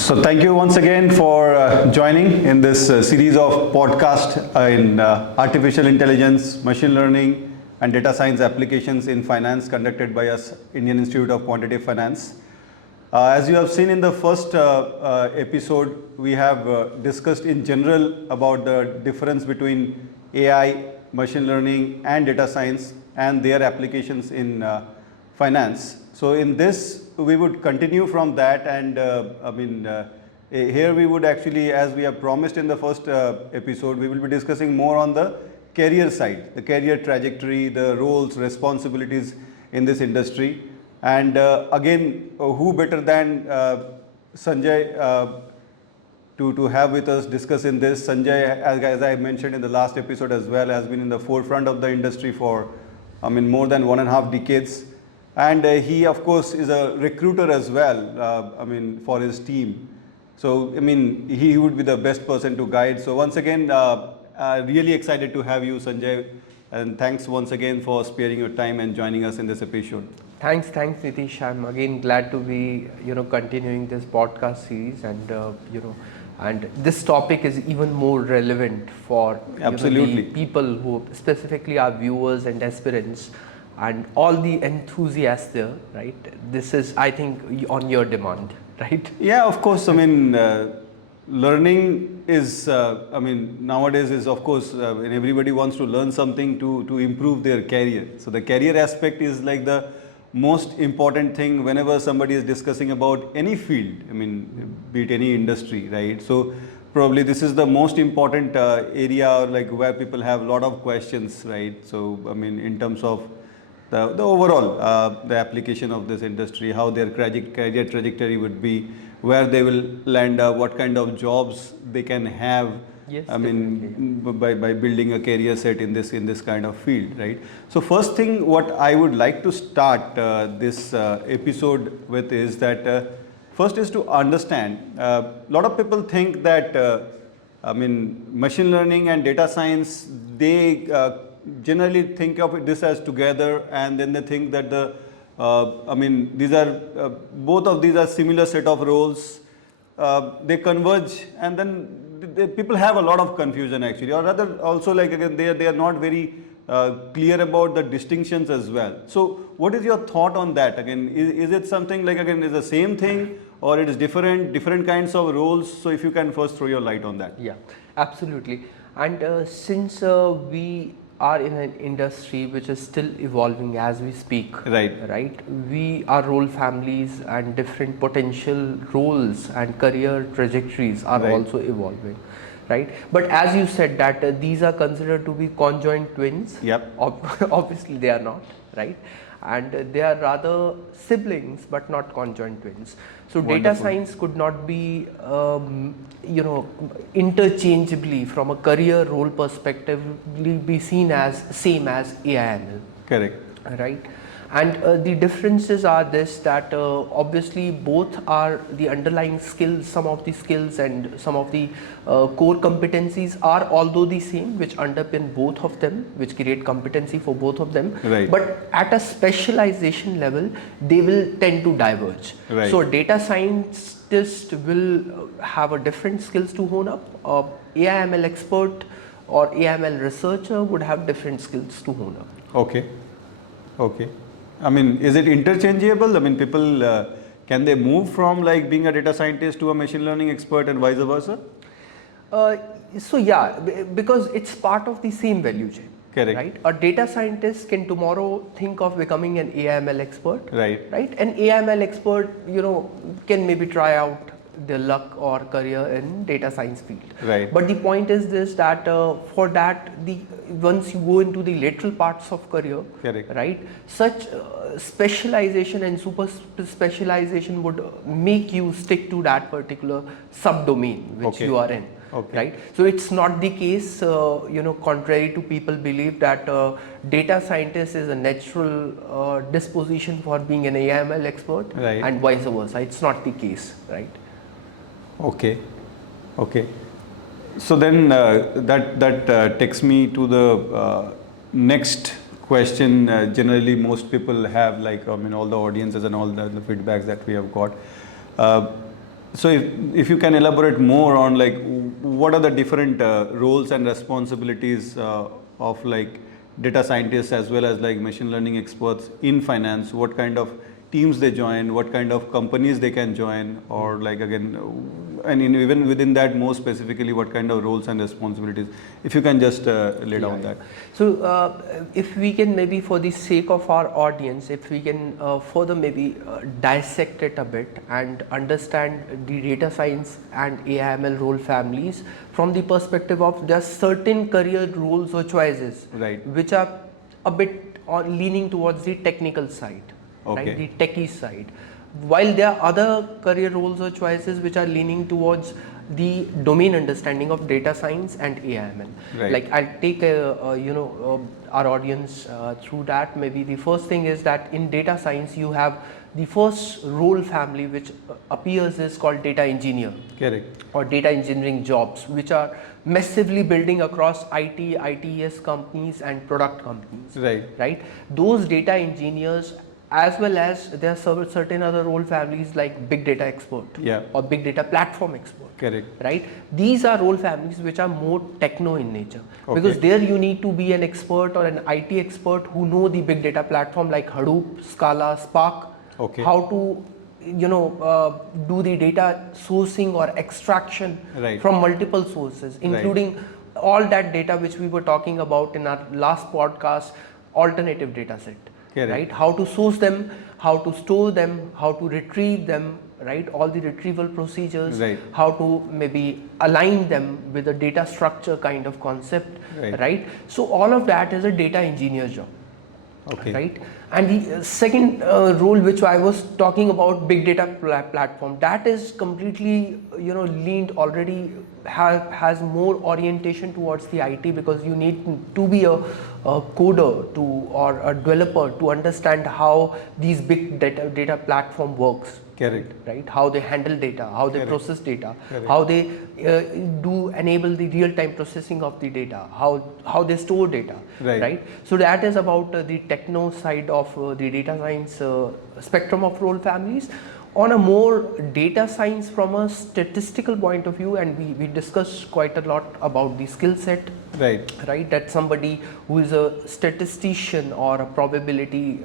So thank you once again for joining in this series of podcast in artificial intelligence, machine learning and data science applications in finance conducted by us, Indian Institute of Quantitative Finance. As you have seen in the first episode, we have discussed in general about the difference between AI, machine learning and data science and their applications in finance. So in this, we would continue from that, and here we would actually, as we have promised in the first episode, we will be discussing more on the career side, the career trajectory, the roles, responsibilities in this industry. And again, who better than Sanjay to have with us discuss in this. Sanjay, as I mentioned in the last episode as well, has been in the forefront of the industry for more than 1.5 decades. And he, of course, is a recruiter as well, for his team. So, he would be the best person to guide. So, once again, really excited to have you, Sanjay. And thanks once again for sparing your time and joining us in this episode. Thanks, Nitish. I'm again glad to be, continuing this podcast series, and and this topic is even more relevant for Absolutely. The people who specifically are viewers and aspirants and all the enthusiasts there, right? This is, I think, on your demand, right? Yeah, of course. Learning is, nowadays is, of course, when everybody wants to learn something to improve their career. So the career aspect is like the most important thing whenever somebody is discussing about any field, be it any industry, right? So probably this is the most important area, like where people have a lot of questions, right? So, in terms of the overall, the application of this industry, how their career trajectory would be, where they will land, what kind of jobs they can have. Yes, by building a career set in this kind of field, right? So first thing, what I would like to start this episode with is that first is to understand. A lot of people think that machine learning and data science, they generally think of this as together, and then they think that these are both of these are similar set of roles. They converge, and then people have a lot of confusion actually, or rather also, like, again, they are not very clear about the distinctions as well. So what is your thought on that? Again, is it something like, again, is the same thing, or it is different kinds of roles? So if you can first throw your light on that. Yeah, absolutely. And since we are in an industry which is still evolving as we speak, right? Our role families and different potential roles and career trajectories are also evolving, right? But as you said that these are considered to be conjoined twins. Yep. Obviously they are not, right? And they are rather siblings but not conjoined twins. So Wonderful. Data science could not be interchangeably from a career role perspective be seen as same as AI/ML. Correct. Right? And the differences are this, that obviously both are the underlying skills, some of the skills and some of the core competencies are although the same, which underpin both of them, which create competency for both of them. Right. But at a specialization level, they will tend to diverge. Right. So a data scientist will have a different skills to hone up. AI/ML expert or AI/ML researcher would have different skills to hone up. Okay. Is it interchangeable? People, can they move from like being a data scientist to a machine learning expert and vice versa? So yeah, because it's part of the same value chain. Correct. Right? A data scientist can tomorrow think of becoming an AI/ML expert. Right. Right? An AI/ML expert, can maybe try out their luck or career in data science field. Right. But the point is this, that for that, once you go into the lateral parts of career, Correct. right, such specialization and super specialization would make you stick to that particular subdomain which you are in. Okay. Right? So it's not the case, contrary to people believe that data scientist is a natural disposition for being an AI/ML expert, right, and vice versa. It's not the case, right? Okay. So then that takes me to the next question. Generally, most people have, like, all the audiences and all the feedbacks that we have got. So if you can elaborate more on like what are the different roles and responsibilities of like data scientists as well as like machine learning experts in finance, what kind of teams they join, what kind of companies they can join, or like again, and even within that more specifically, what kind of roles and responsibilities, if you can just lay down that. So if we can maybe for the sake of our audience, if we can further maybe dissect it a bit and understand the data science and AI/ML role families from the perspective of there are certain career roles or choices, Right. which are a bit or leaning towards the technical side, Okay. right, the techie side, while there are other career roles or choices which are leaning towards the domain understanding of data science and AI/ML. Right. Like I'll take our audience through that. Maybe the first thing is that in data science you have the first role family which appears is called data engineer. Correct. Or data engineering jobs, which are massively building across IT, ITES companies and product companies. Right. Right. Those data engineers, as well as there are certain other role families like big data expert, Yeah. or big data platform expert. Correct. Right. These are role families which are more techno in nature, Okay. because there you need to be an expert or an IT expert who know the big data platform like Hadoop, Scala, Spark. Okay. How to do the data sourcing or extraction Right. from multiple sources, including all that data which we were talking about in our last podcast, alternative data set. Correct. Right. How to source them, how to store them, how to retrieve them, right, all the retrieval procedures, Right. how to maybe align them with a data structure kind of concept, Right. So all of that is a data engineer job. Okay. Right. And the second role which I was talking about, big data platform, that is completely leaned already, has more orientation towards the IT, because you need to be a coder to or a developer to understand how these big data platform works. Correct. Right, how they handle data, how they Correct. process data, Correct. how they do enable the real-time processing of the data, how they store data. Right. So that is about the techno side of the data science spectrum of role families. On a more data science from a statistical point of view, and we discussed quite a lot about the skill set. Right, that somebody who is a statistician or a probability,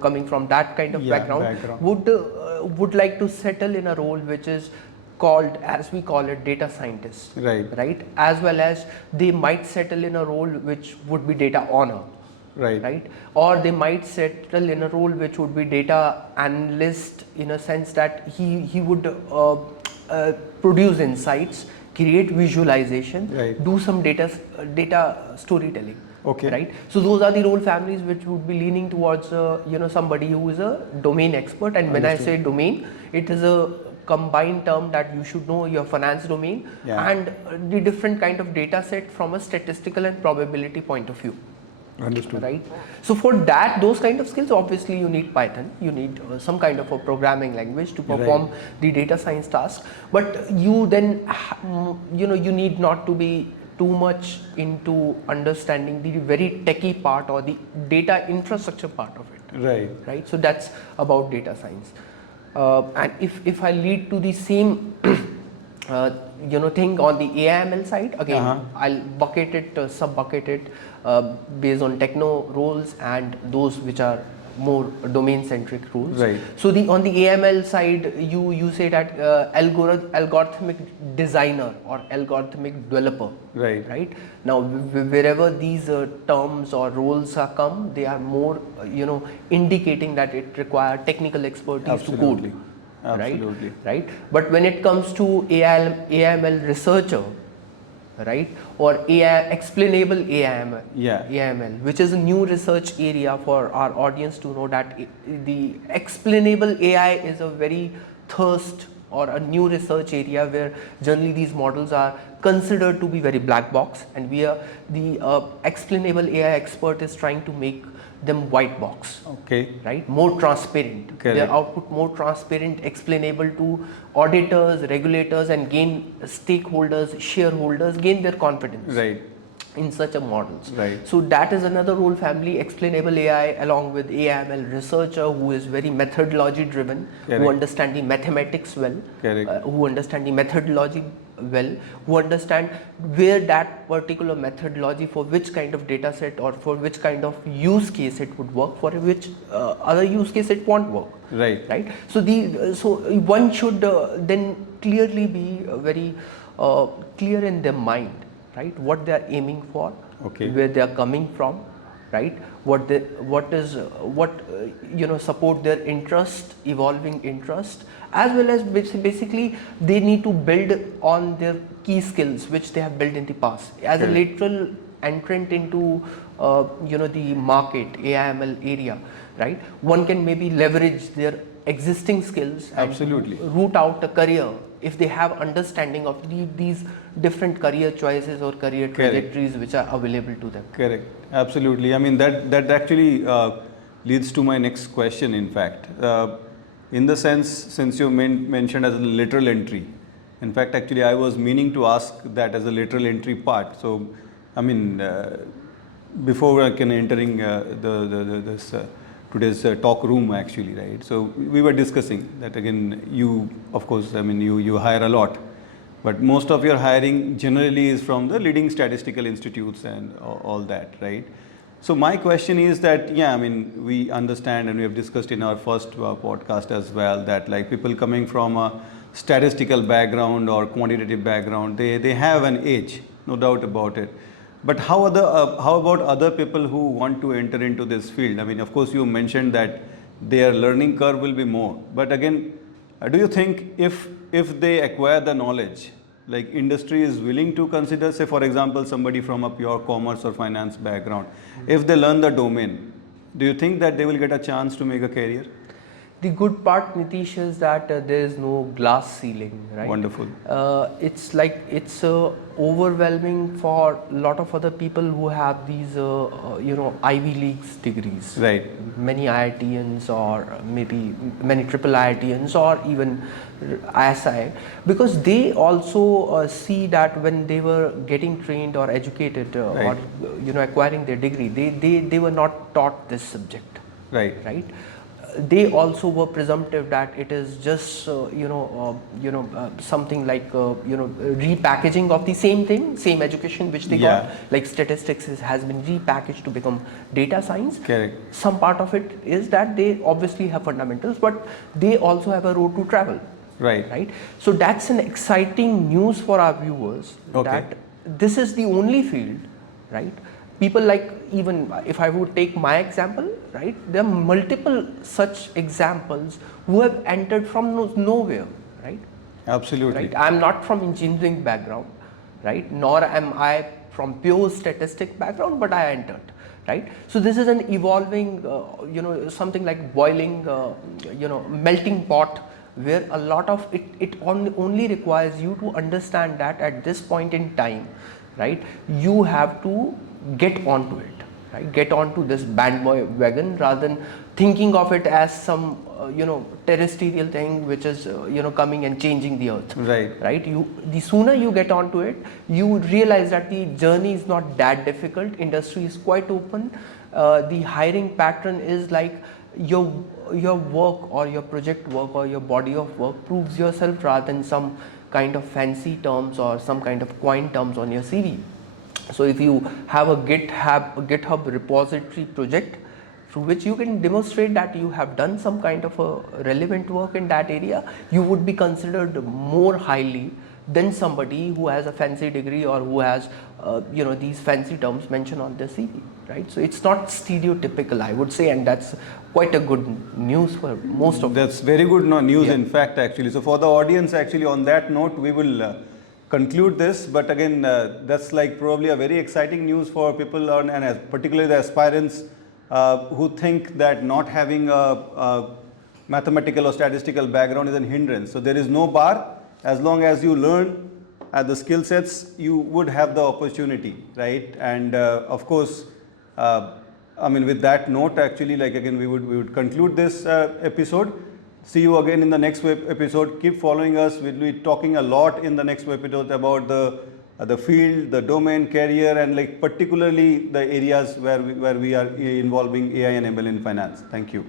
coming from that kind of background would like to settle in a role which is called, as we call it, data scientist. Right, as well as they might settle in a role which would be data owner. Right, or they might settle in a role which would be data analyst, in a sense that he would produce insights, create visualization, do some data storytelling. Okay. Right. So those are the role families which would be leaning towards somebody who is a domain expert. And when I say domain, it is a combined term that you should know your finance domain and the different kind of data set from a statistical and probability point of view. Understood. Right. So for that, those kind of skills, obviously you need Python, you need some kind of a programming language to perform the data science task. But you then, you need not to be too much into understanding the very techie part or the data infrastructure part of it. Right. So that's about data science. And if I lead to the same thing on the AI/ML side, again I'll bucket it, sub-bucket it based on techno roles and those which are more domain-centric roles. So on the AI/ML side, you say that algorithmic designer or algorithmic developer. Right. Now wherever these terms or roles are come, they are more indicating that it requires technical expertise to code. Absolutely. Right. But when it comes to AI/ML researcher, right, or explainable AI/ML, which is a new research area for our audience to know, that the explainable AI is a very thirst or a new research area where generally these models are considered to be very black box, and the explainable AI expert is trying to make them white box. Right, more transparent. Their output more transparent, explainable to auditors, regulators, and gain stakeholders, shareholders, gain their confidence. in such a models. Right. So that is another role family, explainable AI along with AIML researcher who is very methodology driven, Correct. who understand the mathematics well, Correct. who understand the methodology well, who understand where that particular methodology for which kind of data set or for which kind of use case it would work, for which other use case it won't work. Right. Right. So so one should then clearly be very clear in their mind, right, what they are aiming for, Okay. where they are coming from, right, what support their interest, evolving interest, as well as basically they need to build on their key skills which they have built in the past as a lateral entrant into the market AIML area, right. One can maybe leverage their existing skills and Absolutely. root out a career if they have understanding of these different career choices or career trajectories which are available to them. Correct. Absolutely. I mean, that actually leads to my next question, in fact. In the sense, since you mentioned as a lateral entry, in fact, actually, I was meaning to ask that as a lateral entry part. So, I mean, before I can entering this today's talk room, actually, right? So we were discussing that again. You, of course, I mean, you hire a lot, but most of your hiring generally is from the leading statistical institutes and all that, right? So my question is that, yeah, I mean, we understand and we have discussed in our first podcast as well that like people coming from a statistical background or quantitative background, they have an edge, no doubt about it. But how about other people who want to enter into this field? I mean, of course, you mentioned that their learning curve will be more. But again, do you think if they acquire the knowledge, like industry is willing to consider, say for example, somebody from a pure commerce or finance background, if they learn the domain, do you think that they will get a chance to make a career? The good part, Nitish, is that there is no glass ceiling, right? Wonderful. It's like it's overwhelming for a lot of other people who have these, Ivy Leagues degrees. Right. Many IITians or maybe many triple IITians or even ISI, because they also see that when they were getting trained or educated Right. or acquiring their degree, they were not taught this subject. Right. Right. They also were presumptive that it is just something like repackaging of the same thing, same education which they got, like statistics has been repackaged to become data science. Correct. Some part of it is that they obviously have fundamentals, but they also have a road to travel. Right. So that's an exciting news for our viewers, that this is the only field, right? People like, even if I would take my example, right, there are multiple such examples who have entered from nowhere, right? Absolutely. Right. I'm not from engineering background, right? Nor am I from pure statistic background, but I entered, right? So this is an evolving, something like boiling, melting pot, where a lot of it only requires you to understand that at this point in time, right, you have to get onto it, right? Get onto this bandwagon rather than thinking of it as some terrestrial thing which is coming and changing the earth. Right. The sooner you get onto it, you realize that the journey is not that difficult. Industry is quite open. The hiring pattern is like your work or your project work or your body of work proves yourself rather than some kind of fancy terms or some kind of coin terms on your CV. So if you have a GitHub repository project through which you can demonstrate that you have done some kind of a relevant work in that area, you would be considered more highly than somebody who has a fancy degree or who has these fancy terms mentioned on their CV, right? So it's not stereotypical, I would say, and that's quite a good news for most of That's very good news, in fact, actually. So for the audience, actually, on that note, we will conclude this, but again, that's like probably a very exciting news for people and particularly the aspirants who think that not having a mathematical or statistical background is a hindrance. So there is no bar. As long as you learn the skill sets, you would have the opportunity, right? And of course, I mean, with that note, actually, like again, we would conclude this episode. See you again in the next episode. Keep following us. We'll be talking a lot in the next episode about the the field, the domain, career, and like particularly the areas where we are involving AI and ML in finance. Thank you.